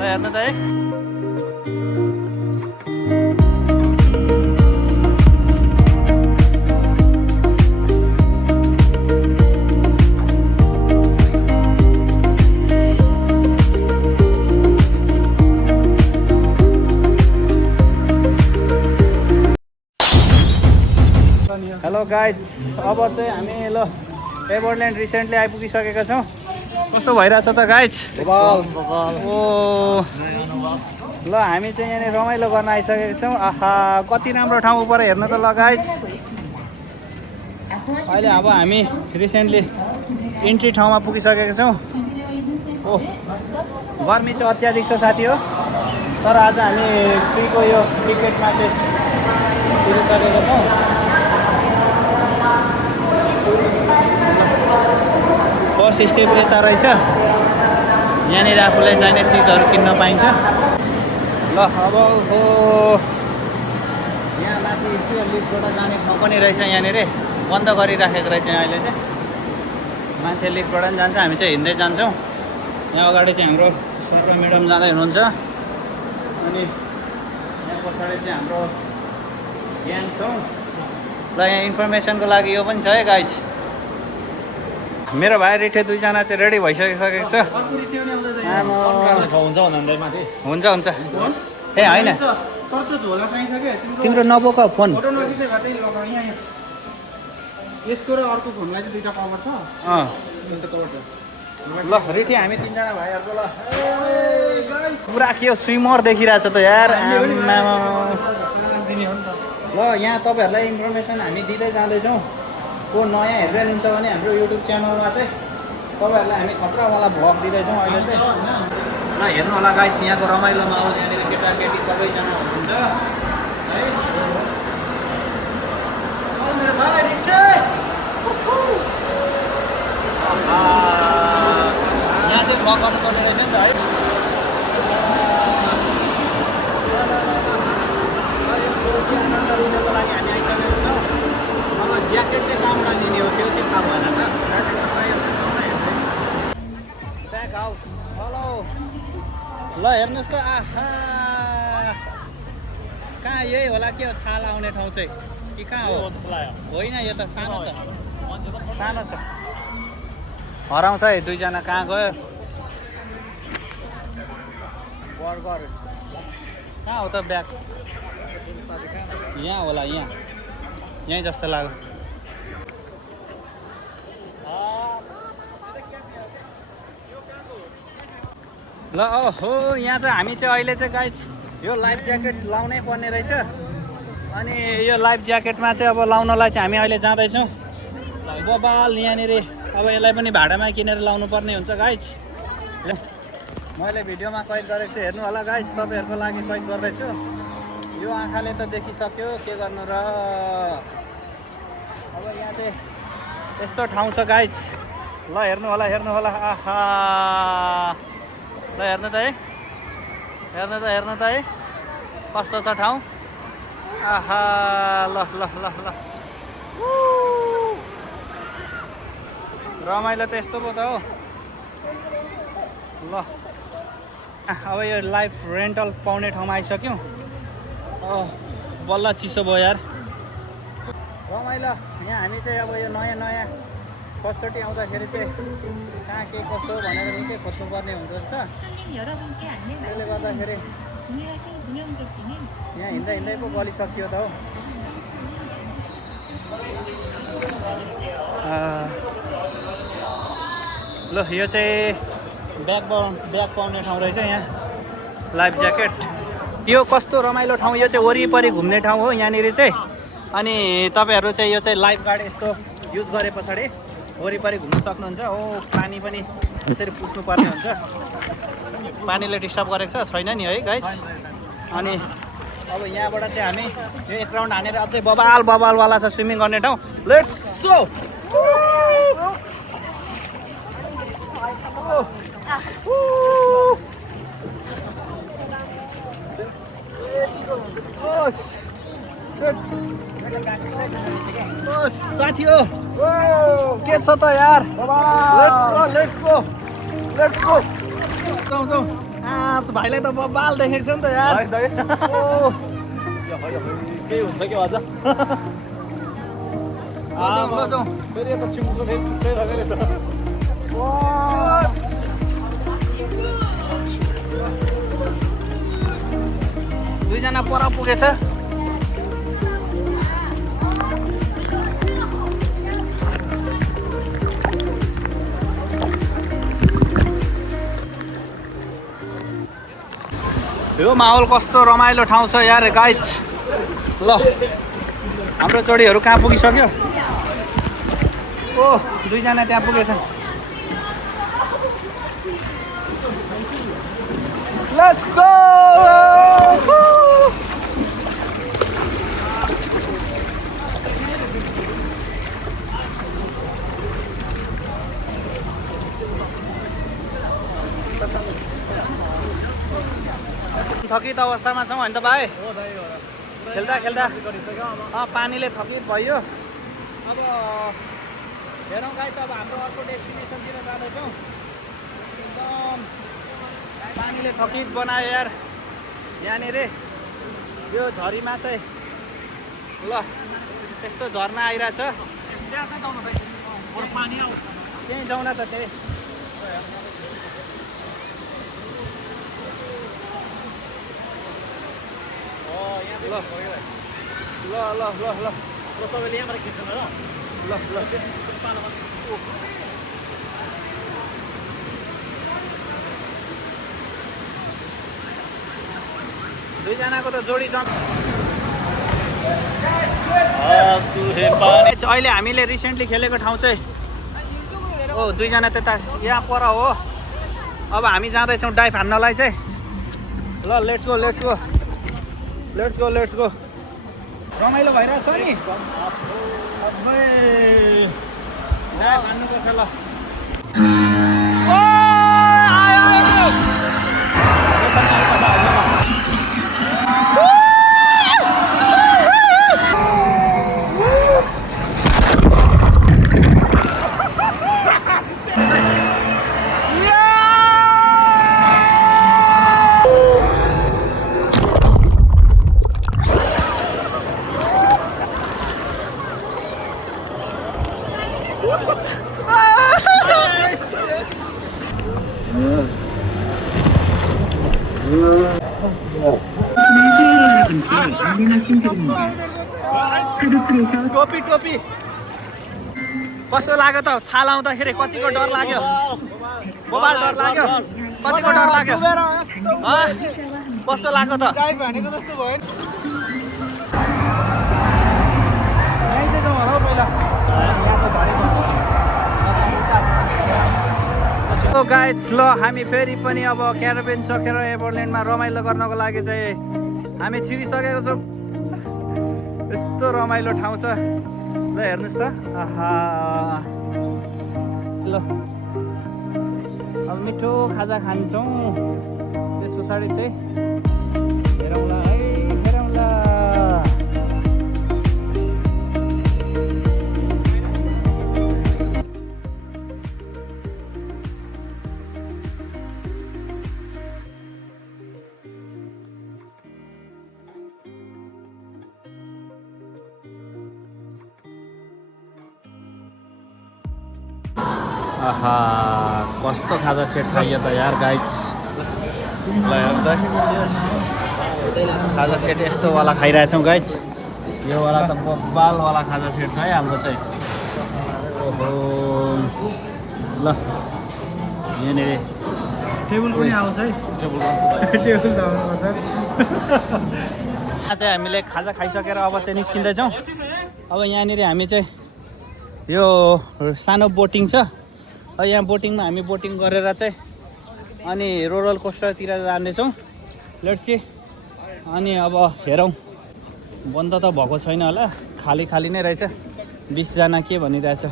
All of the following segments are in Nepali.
ल हेर्नु त है। हेलो गाइज, अब चाहिँ हामी ल एभरल्यान्ड रिसेन्टली आइपुगिसकेका छौँ। कस्तो भइरहेछ त गाइज? ओ ल हामी चाहिँ यहाँनिर रमाइलो गर्न आइसकेका छौँ। आहा कति राम्रो ठाउँ पर हेर्नु त ल गाइज। अहिले अब हामी रिसेन्टली इन्ट्री ठाउँमा पुगिसकेका छौँ। ओ गर्मी चाहिँ अत्याधिक छ साथी हो, तर आज हामी फ्रीको यो टिकटमा चाहिँ पुगिसकेका छौँ। फर्स्ट स्टेप यता रहेछ, यहाँनिर आफूलाई चाहिने चिजहरू किन्न पाइन्छ। ल अब हो यहाँ माथि त्यो लिफ्टबाट जाने ठाउँ पनि रहेछ, यहाँनिर बन्द गरिराखेको रहेछ। अहिले चाहिँ मान्छे लिफ्टबाट पनि जान्छ, हामी चाहिँ हिँड्दै जान्छौँ। यहाँ अगाडि चाहिँ हाम्रो सर म्याडम जाँदै हुनुहुन्छ, अनि यहाँ पछाडि चाहिँ हाम्रो ग्याङ छौँ। ल यहाँ इन्फर्मेसनको लागि यो पनि छ है गाइज। मेरो भाइ रिठे दुईजना चाहिँ रेडी भइसकेको छ। हुन्छ हुन्छ ए होइन तिम्रो नबोक फोन यसको र अर्को फोनलाई चाहिँ दुईटा कभर छ। ल रिठी हामी तिनजना भाइहरूको ल पुरा के हो स्विमर देखिरहेछ त यार। ल यहाँ तपाईँहरूलाई इन्फर्मेसन हामी दिँदै जाँदैछौँ। को नयाँ हेर्दै हुनुहुन्छ भने हाम्रो युट्युब च्यानलमा चाहिँ तपाईँहरूलाई हामी खतरावाला भ्लग दिँदैछौँ अहिले चाहिँ। ल हेर्नु होला गाइस, यहाँको रमाइलो माहौल, यहाँनिर केटाकेटी सबैजना हुनुहुन्छ है। मेरो भाइ रिठे यहाँ चाहिँ भ्लग गर्नुपर्ने रहेछ नि त है। आनन्द लिनको लागि हामी आइसकेको छौँ। अब ज्याकेट चाहिँ कहाँबाट लिने हो त्यो चाहिँ थाहा भएन त। ब्याग हाउस हेलो ल हेर्नुहोस् त। आहा कहाँ यही होला के हो छाल आउने ठाउँ चाहिँ कि कहाँ हो? होइन यो त सानो छ, सानो छ। हराउँछ है दुईजना, कहाँ गयो? बर्गर कहाँ हो त ब्याग? यहाँ होला, यहाँ यहीँ जस्तो लाग्यो। ल ओहो यहाँ चाहिँ हामी चाहिँ अहिले चाहिँ गाइस यो लाइफ ज्याकेट लाउनै पर्ने रहेछ। अनि यो लाइफ ज्याकेटमा चाहिँ अब लाउनलाई चाहिँ हामी अहिले जाँदैछौँ। बबाल यहाँनिर अब यसलाई पनि भाडामा किनेर लाउनु पर्ने हुन्छ गाइस। मैले भिडियोमा कैद गरेको छु, हेर्नु होला गाइस, तपाईँहरूको लागि कैद गर्दैछु। यो आँखाले त देखिसक्यो, के गर्नु र। अब यहाँ चाहिँ यस्तो ठाउँ छ गाइस। ल हेर्नु होला, हेर्नु होला। आहा ल हेर्नु त है, हेर्नु त है कस्तो छ ठाउँ। आहा ल ल ल ल रमाइलो त यस्तो पो त हो। ल अब यो लाइफ रेन्टल पाउने ठाउँमा आइसक्यौँ। बल्ल चिसो भयो यार, रमाइलो। यहाँ हामी चाहिँ अब यो नयाँ नयाँ कसोटी आउँदाखेरि चाहिँ कहाँ के कस्तो भनेर निकै खोज्नुपर्ने हुन्छ। त्यसले गर्दाखेरि यहाँ हिँड्दै हिँड्दै पो गलिसक्यो त हो। ल यो चाहिँ ब्याग पाउने ठाउँ रहेछ यहाँ, लाइफ ज्याकेट। यो कस्तो रमाइलो ठाउँ, यो चाहिँ वरिपरि घुम्ने ठाउँ हो यहाँनिर चाहिँ। अनि तपाईँहरू चाहिँ यो चाहिँ लाइफ गार्ड यस्तो युज गरे पछाडि वरिपरि घुम्न सक्नुहुन्छ। ओ पानी पनि यसरी पुस्नु पर्ने हुन्छ, पानीले डिस्टर्ब गरेको छ छैन नि है गाइस। अनि अब यहाँबाट चाहिँ हामी यो एक राउन्ड हानेर अझै बबालवाला छ स्विमिङ गर्ने ठाउँ। Let's go. साथी हो के छ त यार? लेट्स गो जाउँ जाउँ। भाइलाई त बबाल देखेको छ नि त यार ओ केही हुन्छ कि अझ ल जाउँ फेरि यता छिमुको फेरि छुट्टै लगेर त दुईजना पर पुगेछ यो माहौल कस्तो रमाइलो ठाउँ छ यार गाइज ल हाम्रो चोडीहरू कहाँ पुगिसक्यो ओ दुईजना त्यहाँ पुगेछ लेट्स गो थकित अवस्थामा छौँ होइन त भाइ खेल्दा खेल्दा पानीले थकित भयो अब हेरौँ गाइस अब हाम्रो अर्को डेस्टिनेसनतिर जाँदैछौँ एकदम पानीले थकित बनायो यार यहाँनिर यो झरीमा चाहिँ ल यस्तो झर्ना आइरहेछ त्यहीँ जाउँ न त त्यही ल ल ल ल ल तपाईँले यहाँबाट खिच्नु ल ल ल दुईजनाको त जोडी जान्छ अहिले हामीले रिसेन्टली खेलेको ठाउँ चाहिँ ओ दुईजना त्यता यहाँ पर हो अब हामी जाँदैछौँ डाइभ हान्नलाई चाहिँ ल let's go let's go let's go let's go रमाइलो भइरहेछ नि डाइभ हान्नुपर्छ ल 안내 말씀드립니다. 파도풀에서 टोपी टोपी कस्तो लाग्यो त छाल आउँदाखेरि कतिको डर लाग्यो मोबाइल डर लाग्यो कतिको डर लाग्यो कस्तो लाग्यो त टाइप भनेको जस्तो भयो नि गाइज ल हामी फेरि पनि अब क्याराभेन सकेर एभरल्यान्डमा रमाइलो गर्नको लागि चाहिँ हामी छिरिसकेको छौँ यस्तो रमाइलो ठाउँ छ ल हेर्नुहोस् त आहा ल अब मिठो खाजा खान्छौँ त्यस पछाडि चाहिँ हेरौँला है हेरौँला आहा कस्तो खाजा सेट खाइयो त यार गाइज ल हेर्नु त खाजा सेट यस्तोवाला खाइरहेछौँ गाइज योवाला त बब्बालवाला खाजा सेट छ है हाम्रो चाहिँ ओहो ल यहाँनिर टेबल पनि आउँछ है टेबल टेबल त आउनुपर्छ यहाँ चाहिँ हामीले खाजा खाइसकेर अब चाहिँ निस्किँदैछौँ अब यहाँनिर हामी चाहिँ यो सानो बोटिङ छ यहाँ बोटिङमा हामी बोटिङ गरेर चाहिँ अनि रोलर कोस्टरतिर जाँदैछौँ लेट्स सी अनि अब हेरौँ बन्द त भएको छैन होला खाली खाली नै रहेछ 20 जना के भनिरहेछ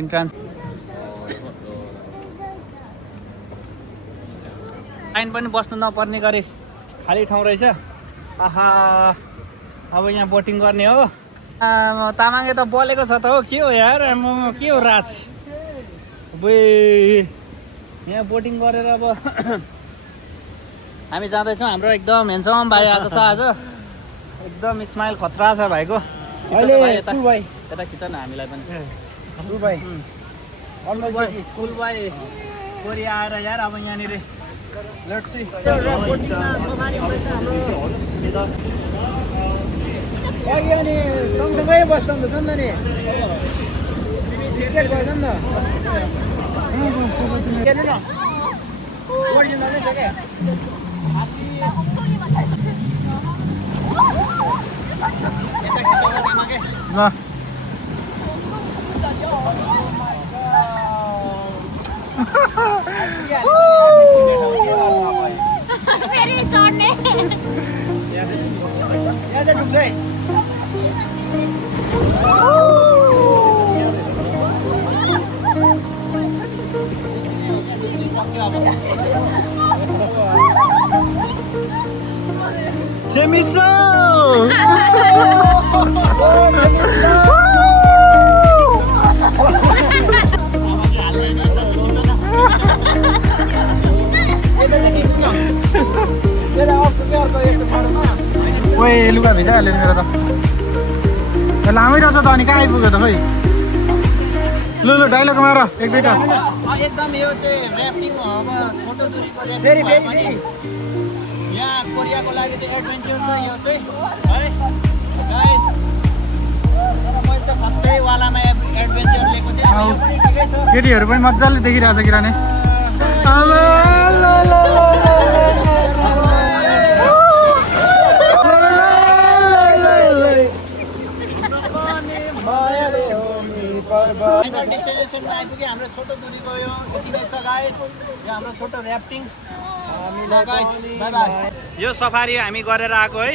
इन्ट्रान्स लाइन पनि बस्नु नपर्ने गरी खाली ठाउँ रहेछ आहा अब यहाँ बोटिङ गर्ने हो तामाङे त बोलेको छ त हो के हो यार के हो राज यहाँ बोटिङ गरेर अब हामी जाँदैछौँ हाम्रो एकदम हेन्सम भाइ आएको छ आज एकदम स्माइल खतरा छ भाइको अहिले यता कुल भाइ यता खिच न हामीलाई पनि कुल भाइ स्कुल भाइ कोरिया आएर यार अब यहाँनिर लेट्स सी अघि अनि सँगसँगै बस्नु त छ नि त नि टिकट भएछ नि त हेर्नु न ओरिजिनल नै छ क्या ल फेरि चढ्ने यहाँ चाहिँ डुब्छ है ओए लुगा भिजाइहाल्यो नि मेरो त लामै रहेछ त अनि कहाँ आइपुग्यो त खोइ लु लु डाइलग मार एक दुईटा एकदम यो चाहिँ ऱ्याफ्टिङ अब छोटो दूरीको फेरि यहाँ कोरियाको लागि चाहिँ एडभेन्चर छ यो चाहिँ है गाइस मैले त फर्स्टैवालामा एडभेन्चर लिएको थिएँ यो पनि ठिकै छ केटीहरू पनि मजाले देखिरहेछ किराने डेस्टिनेसनमा आइपुग्यो हाम्रो छोटो दूरीको यो यति नै छ गाइस यो हाम्रो छोटो ऱ्याफ्टिङ यो सफारी हामी गरेर आएको है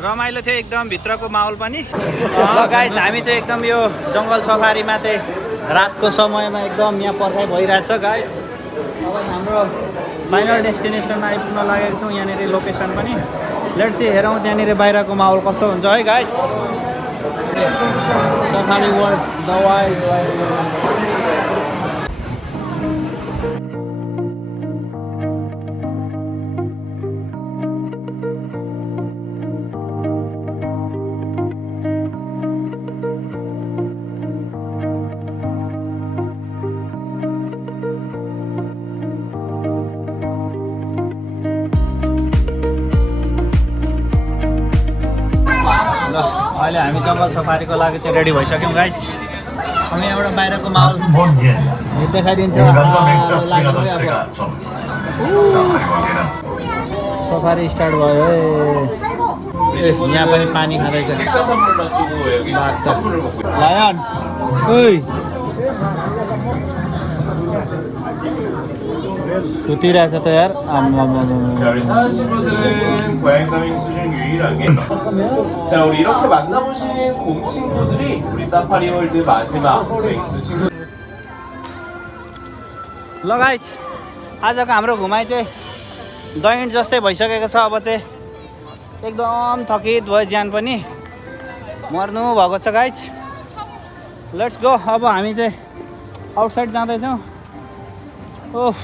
रमाइलो थियो एकदम भित्रको माहौल पनि गाइस हामी चाहिँ एकदम यो जङ्गल सफारीमा चाहिँ रातको समयमा एकदम यहाँ पर्खाइ भइरहेछ गाइस अब हाम्रो फाइनल डेस्टिनेसनमा आइपुग्न लागेको छौँ यहाँनिर लोकेसन पनि लेट्स सी हेरौँ त्यहाँनिर बाहिरको माहौल कस्तो हुन्छ है गाइस सफारी वर्ल्ड दवाई अहिले हामी जङ्गल सफारीको लागि चाहिँ रेडी भइसक्यौँ गाइस हामी एउटा बाहिरको माहौल देखाइदिन्छ सफारी स्टार्ट भयो ए यहाँ पनि पानी खाँदैछ लायन ओइ सुतिरहेछ त यार 자, 우리 이렇게 만나보신 곰 친구들이 우리 사파리월드 마지막 맹수 친구. ल गाइस आजको हाम्रो घुमाइ चाहिँ दैनिक जस्तै भइसकेको छ अब चाहिँ एकदम थकित भयो ज्यान पनि मर्नु भएको छ गाइस लेट्स गो अब हामी चाहिँ आउटसाइड जाँदैछौँ ओह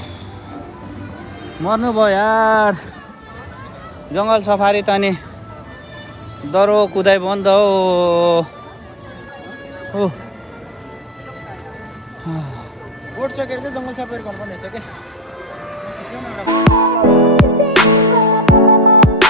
मर्नु भयो यार जङ्गल सफारी त नि दरो कुदाइ बन्द हो बोट सकेर चाहिँ जङ्गल सफारी गर्नुपर्ने रहेछ क्या